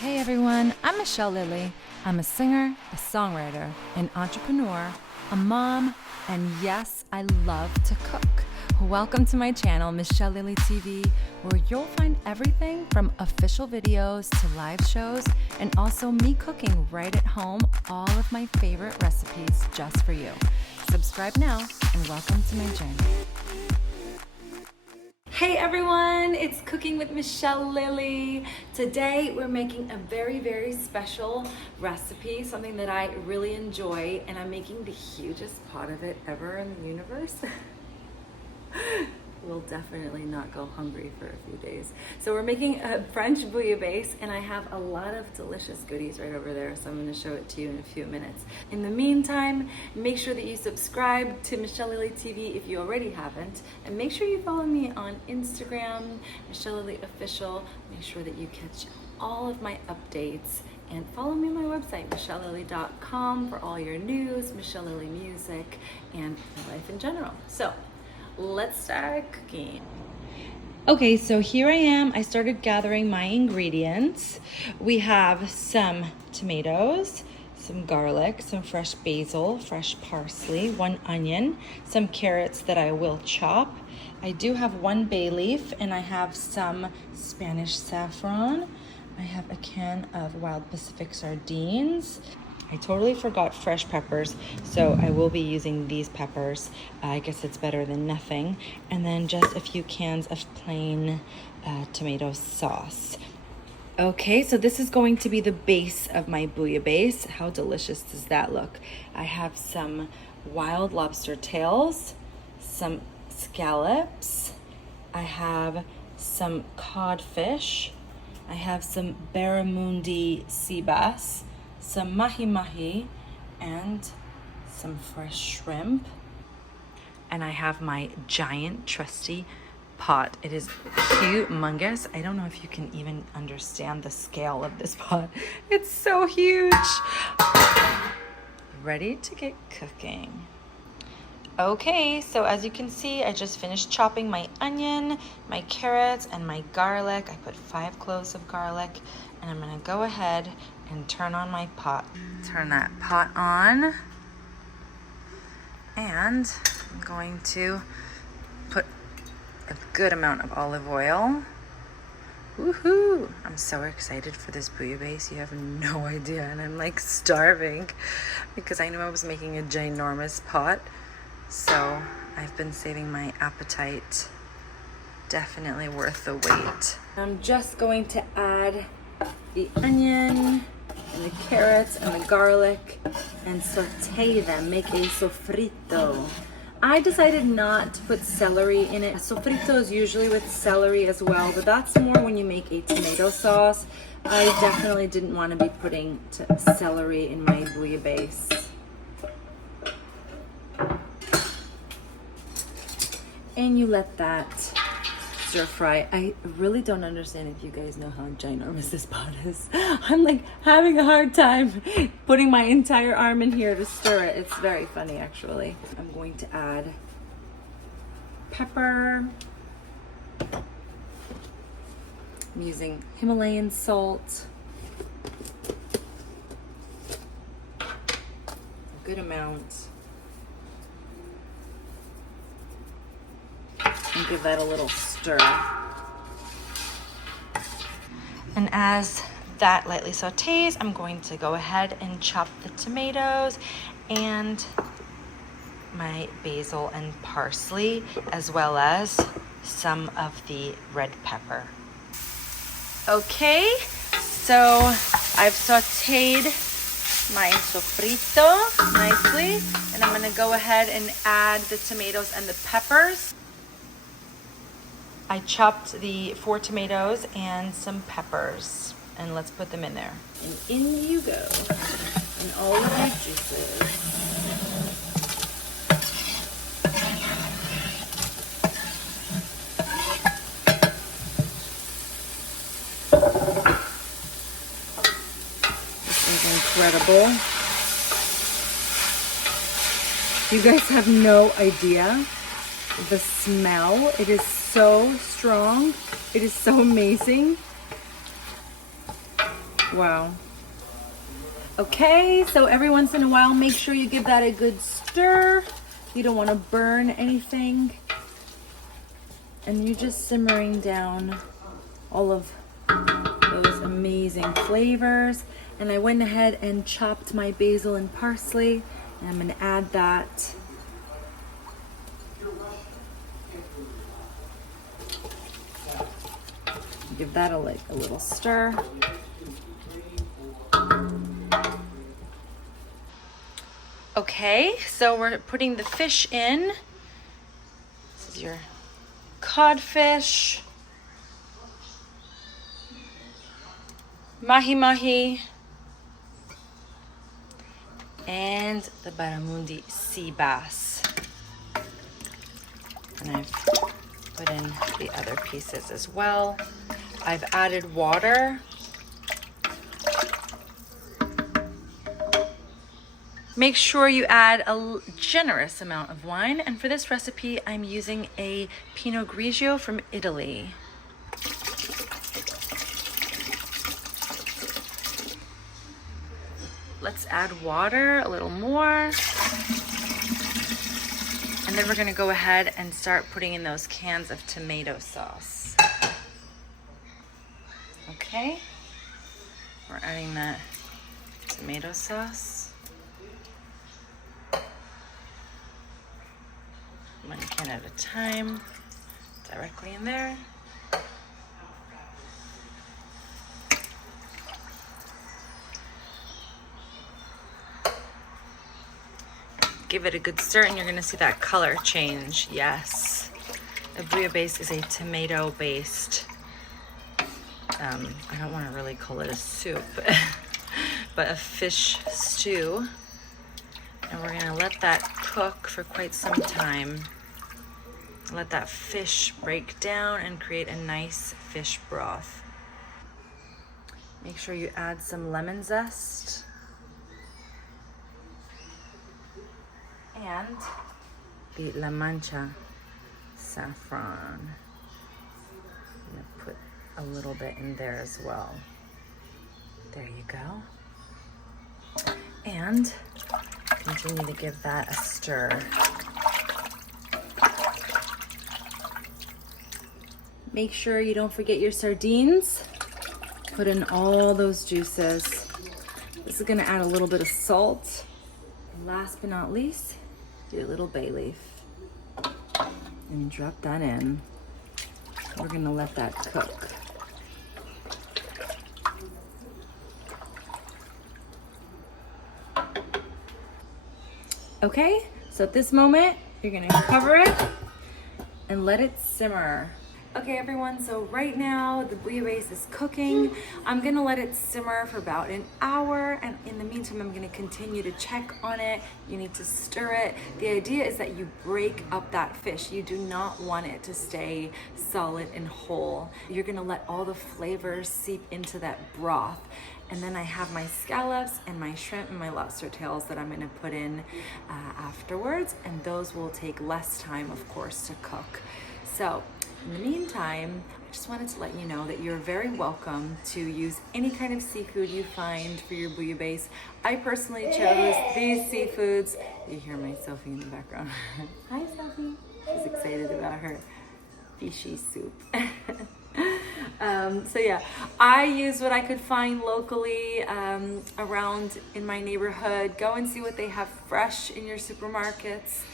Hey everyone, I'm Michelle Lilly. I'm a singer, a songwriter, an entrepreneur, a mom, and yes, I love to cook. Welcome to my channel, Michelle Lilly TV, where you'll find everything from official videos to live shows, and also me cooking right at home all of my favorite recipes just for you. Subscribe now, and welcome to my journey. Hey everyone, it's Cooking with Michelle Lilly. Today we're making a very special recipe, something that I really enjoy, and I'm making the hugest pot of it ever in the universe. We'll definitely not go hungry for a few days. So we're making a French Bouillabaisse, and I have a lot of delicious goodies right over there, so I'm going to show it to you in a few minutes. In the meantime, make sure that you subscribe to Michelle Lilly TV if you already haven't, and make sure you follow me on Instagram, Michelle Lilly Official. Make sure that you catch all of my updates, and follow me on my website, michellelilly.com, for all your news, Michelle Lilly music, and my life in general. So let's start cooking. Okay, so here I am. I started gathering my ingredients. We have some tomatoes, some garlic, some fresh basil, fresh parsley, 1 onion, some carrots that I will chop. I do have 1 bay leaf, and I have some Spanish saffron. I have a can of wild Pacific sardines. I totally forgot fresh peppers, so I will be using these peppers. I guess it's better than nothing. And then just a few cans of plain tomato sauce. Okay, so this is going to be the base of my bouillabaisse. How delicious does that look? I have some wild lobster tails, some scallops. I have some codfish. I have some barramundi sea bass, some mahi-mahi, and some fresh shrimp. And I have my giant trusty pot. It is humongous. I don't know if you can even understand the scale of this pot. It's so huge. Ready to get cooking. Okay, so as you can see, I just finished chopping my onion, my carrots, and my garlic. I put 5 cloves of garlic, and I'm gonna go ahead and turn on my pot. Turn that pot on, and I'm going to put a good amount of olive oil. Woohoo! I'm so excited for this bouillabaisse. You have no idea, and I'm like starving because I knew I was making a ginormous pot. So I've been saving my appetite. Definitely worth the wait. I'm just going to add the onion and the carrots and the garlic and saute them, make a sofrito. I decided not to put celery in it. Sofrito is usually with celery as well, but that's more when you make a tomato sauce. I definitely didn't want to be putting celery in my bouillabaisse. And you let that stir fry. I really don't understand if you guys know how ginormous this pot is. I'm like having a hard time putting my entire arm in here to stir it. It's very funny actually. I'm going to add pepper. I'm using Himalayan salt. A good amount. And give that a little stir. And as that lightly sautés, I'm going to go ahead and chop the tomatoes and my basil and parsley, as well as some of the red pepper. Okay, so I've sautéed my sofrito nicely, and I'm gonna go ahead and add the tomatoes and the peppers. I chopped the 4 tomatoes and some peppers, and let's put them in there. And in you go, and all of your juices. This is incredible. You guys have no idea the smell. It is so strong. It is so amazing. Wow. Okay, so every once in a while, make sure you give that a good stir. You don't want to burn anything. And you're just simmering down all of those amazing flavors. And I went ahead and chopped my basil and parsley, and I'm gonna add that. Give that a little stir. Okay, so we're putting the fish in. This is your codfish, mahi-mahi, and the barramundi sea bass. And I've put in the other pieces as well. I've added water. Make sure you add a generous amount of wine, and for this recipe I'm using a Pinot Grigio from Italy. Let's add water, a little more. And then we're gonna go ahead and start putting in those cans of tomato sauce. Okay, we're adding that tomato sauce. One can at a time, directly in there. Give it a good stir and you're gonna see that color change. Yes, the bouillabaisse is a tomato-based, I don't wanna really call it a soup, but a fish stew. And we're gonna let that cook for quite some time. Let that fish break down and create a nice fish broth. Make sure you add some lemon zest. And the La Mancha saffron. I'm gonna put a little bit in there as well. There you go. And continue to give that a stir. Make sure you don't forget your sardines. Put in all those juices. This is gonna add a little bit of salt. And last but not least, do a little bay leaf. And drop that in. We're gonna let that cook. Okay, so at this moment, you're gonna cover it and let it simmer. Okay everyone, so right now the bouillabaisse is cooking. I'm gonna let it simmer for about an hour, and in the meantime I'm gonna continue to check on it. You need to stir it. The idea is that you break up that fish. You do not want it to stay solid and whole. You're gonna let all the flavors seep into that broth. And then I have my scallops and my shrimp and my lobster tails that I'm gonna put in afterwards, and those will take less time, of course, to cook. So in the meantime, I just wanted to let you know that you're very welcome to use any kind of seafood you find for your bouillabaisse. I personally chose these seafoods. You hear my Sophie in the background. Hi Sophie. She's excited about her fishy soup. So yeah, I use what I could find locally around in my neighborhood. Go and see what they have fresh in your supermarkets.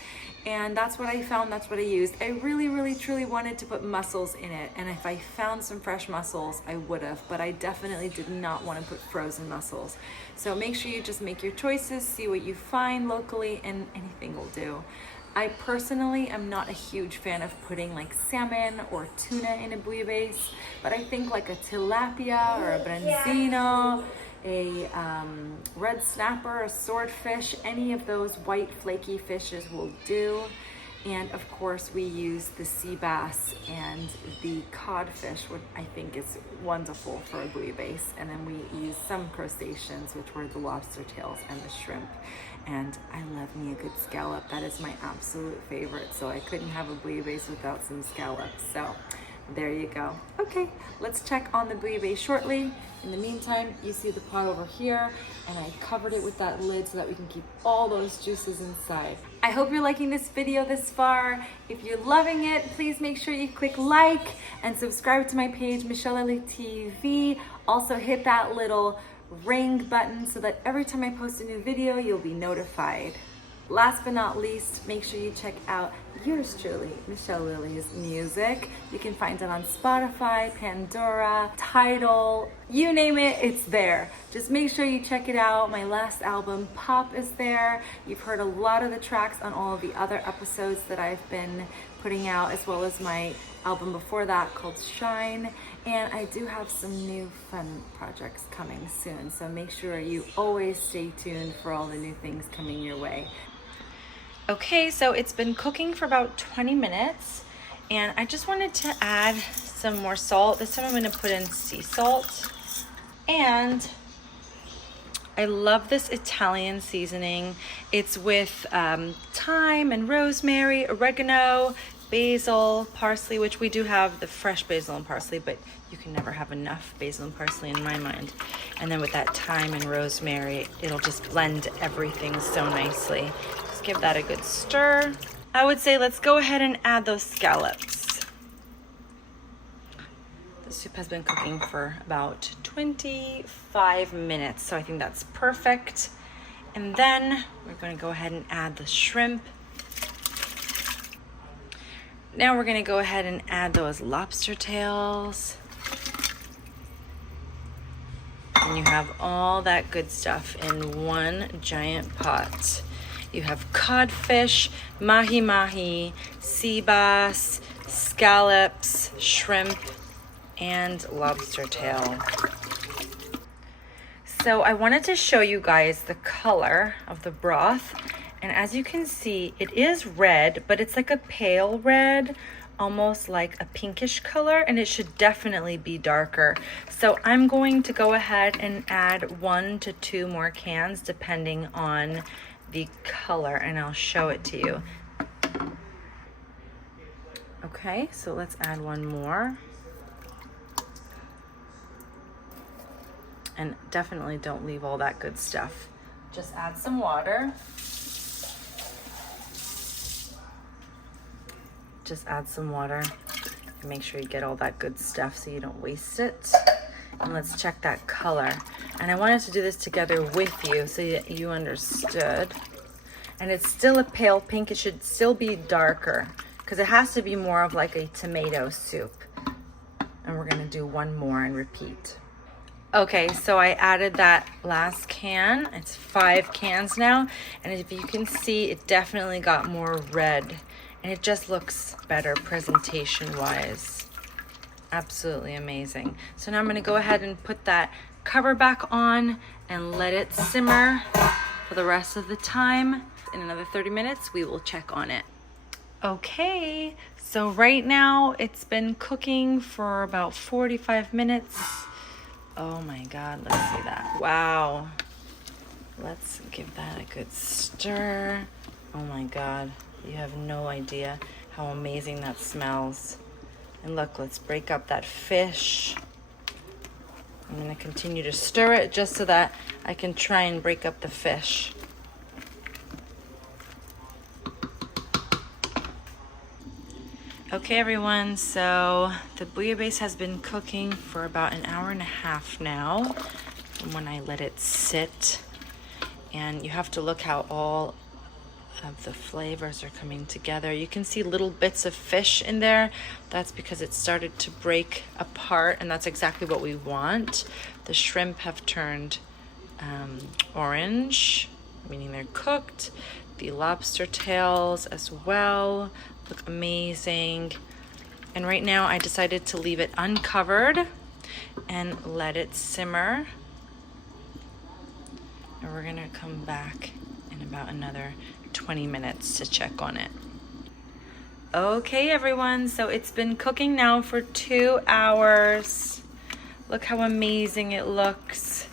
And that's what I found, that's what I used. I really, truly wanted to put mussels in it. And if I found some fresh mussels, I would have, but I definitely did not want to put frozen mussels. So make sure you just make your choices, see what you find locally, and anything will do. I personally am not a huge fan of putting like salmon or tuna in a bouillabaisse, but I think like a tilapia or a branzino, a red snapper, a swordfish, any of those white flaky fishes will do. And of course we use the sea bass and the codfish, which I think is wonderful for a bouillabaisse. And then we use some crustaceans, which were the lobster tails and the shrimp. And I love me a good scallop. That is my absolute favorite. So I couldn't have a bouillabaisse without some scallops. So There you go. Okay, let's check on the bouillabaisse shortly. In the meantime, you see the pot over here, and I covered it with that lid so that we can keep all those juices inside. I hope you're liking this video this far. If you're loving it, please make sure you click like and subscribe to my page, Michelle Lely TV. Also hit that little ring button so that every time I post a new video, you'll be notified. Last but not least, make sure you check out yours truly, Michelle Lily's music. You can find it on Spotify, Pandora, Tidal, you name it, it's there. Just make sure you check it out. My last album, Pop, is there. You've heard a lot of the tracks on all of the other episodes that I've been putting out, as well as my album before that called Shine. And I do have some new fun projects coming soon, so make sure you always stay tuned for all the new things coming your way. Okay, so it's been cooking for about 20 minutes, and I just wanted to add some more salt. This time I'm gonna put in sea salt. And I love this Italian seasoning. It's with thyme and rosemary, oregano, basil, parsley, which we do have the fresh basil and parsley, but you can never have enough basil and parsley in my mind. And then with that thyme and rosemary, it'll just blend everything so nicely. Just give that a good stir. I would say let's go ahead and add those scallops. The soup has been cooking for about 25 minutes, so I think that's perfect. And then we're going to go ahead and add the shrimp. Now we're gonna go ahead and add those lobster tails. And you have all that good stuff in one giant pot. You have codfish, mahi-mahi, sea bass, scallops, shrimp, and lobster tail. So I wanted to show you guys the color of the broth. And as you can see, it is red, but it's like a pale red, almost like a pinkish color, and it should definitely be darker. So I'm going to go ahead and add 1 to 2 more cans depending on the color, and I'll show it to you. Okay, so let's add 1 more. And definitely don't leave all that good stuff. Just add some water. Just add some water and make sure you get all that good stuff so you don't waste it. And let's check that color. And I wanted to do this together with you so that you understood. And it's still a pale pink. It should still be darker because it has to be more of like a tomato soup. And we're gonna do 1 more and repeat. Okay, so I added that last can. It's 5 cans now. And if you can see, it definitely got more red. And it just looks better presentation-wise. Absolutely amazing. So now I'm gonna go ahead and put that cover back on and let it simmer for the rest of the time. In another 30 minutes, we will check on it. Okay, so right now it's been cooking for about 45 minutes. Oh my God, let's see that. Wow. Let's give that a good stir. Oh my God. You have no idea how amazing that smells. And look, let's break up that fish. I'm gonna continue to stir it just so that I can try and break up the fish. Okay everyone, so the bouillabaisse has been cooking for about 1.5 hours now from when I let it sit. And you have to look how all of the flavors are coming together. You can see little bits of fish in there. That's because it started to break apart, and that's exactly what we want. The shrimp have turned orange, meaning they're cooked. The lobster tails as well look amazing. And right now I decided to leave it uncovered and let it simmer. And we're gonna come back in about another 20 minutes to check on it. Okay everyone, so it's been cooking now for 2 hours. Look how amazing it looks.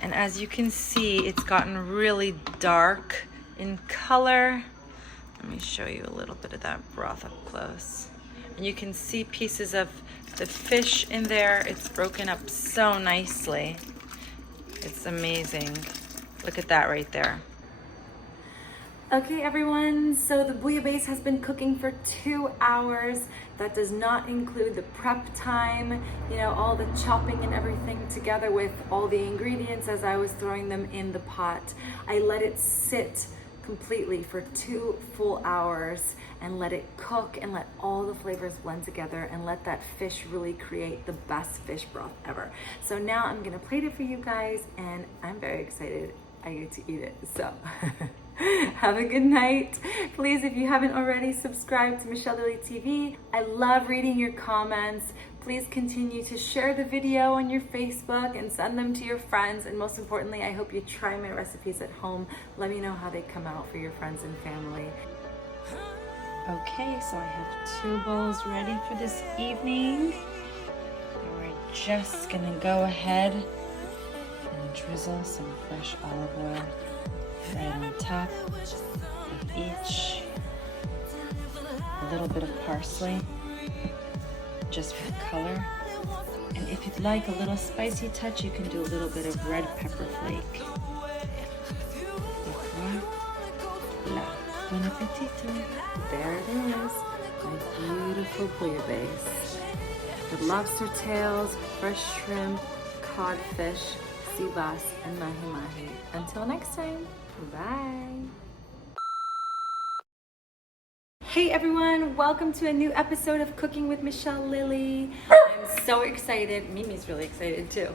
And as you can see, it's gotten really dark in color. Let me show you a little bit of that broth up close. And you can see pieces of the fish in there. It's broken up so nicely. It's amazing. Look at that right there. Okay everyone, so the bouillabaisse has been cooking for 2 hours. That does not include the prep time, you know, all the chopping and everything together with all the ingredients as I was throwing them in the pot. I let it sit completely for 2 full hours and let it cook and let all the flavors blend together and let that fish really create the best fish broth ever. So now I'm gonna plate it for you guys and I'm very excited I get to eat it, so. Have a good night. Please, if you haven't already, subscribe to Michelle Lilly TV. I love reading your comments. Please continue to share the video on your Facebook and send them to your friends. And most importantly, I hope you try my recipes at home. Let me know how they come out for your friends and family. Okay, so I have 2 bowls ready for this evening. And we're just gonna go ahead and drizzle some fresh olive oil right on top of each. A little bit of parsley, just for color. And if you'd like a little spicy touch, you can do a little bit of red pepper flake. Voilà. Bon appetito. There it is, my beautiful bouillabaisse. With lobster tails, fresh shrimp, codfish, sea bass, and mahi-mahi. Until next time. Bye. Hey everyone, welcome to a new episode of Cooking with Michelle Lilly. I'm so excited. Mimi's really excited too.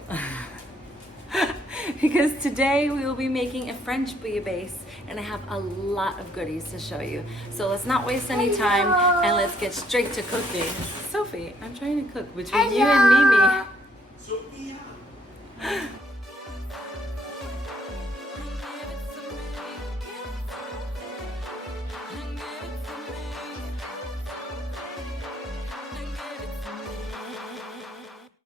Because today we will be making a French bouillabaisse and I have a lot of goodies to show you. So let's not waste any time and let's get straight to cooking. Sophie, I'm trying to cook between you and Mimi.